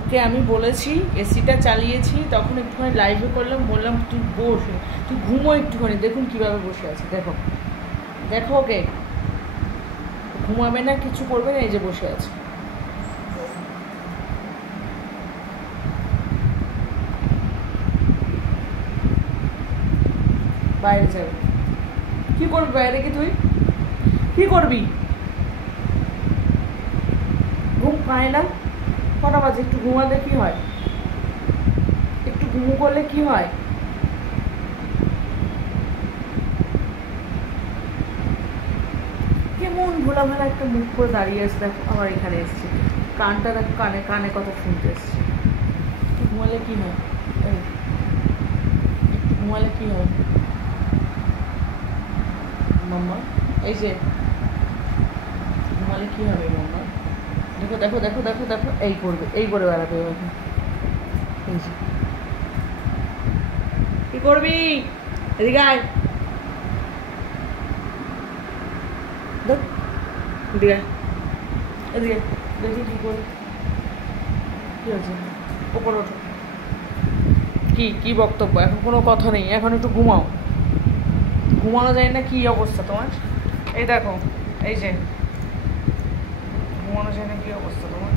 ওকে আমি বলেছি, এসিটা চালিয়েছি, তখন একটুখানি লাইভে করলাম, বললাম তুই বস, তুই ঘুমো একটুখানি। দেখুন কীভাবে বসে আছে, দেখো দেখো, ওকে ঘুমাবে না, কিছু করবে না, এই যে বসে আছে। বাইরে যাবে, কী করবি বাইরে কি, তুই কী করবি? ঘুম পায় না, কটা বাজে? একটু ঘুমালে কি হয়? একটু ঘুমু করলে কি হয়? কেমন ভোলা ভোলা একটা মুখ করে দাঁড়িয়ে আছে, দেখো আবার এখানে এসছে, কানটা দেখো, কানে কানে কথা শুনতে এসছে। একটু ঘুমালে কি হয়? একটু ঘুমালে কি হয় মাম্মা? এই যে ঘুমালে কি হবে মাম্মা? দেখো দেখো দেখো দেখো দেখো, এই করবে, এই করে বেড়াবে এখন। এই যে কি করবি? এদিকে আয়, দেখ এদিকে আয়, এদিকে দেখি কী করে, কী হয়েছে? ওপরে ওঠো। কি কি বক্তব্য? এখন কোনো কথা নেই, এখন একটু ঘুমাও। ঘুমানো যায় না? কী অবস্থা তোমার? এই দেখো, এই যে ঘুমানো যায় না, কী অবস্থা তোমার?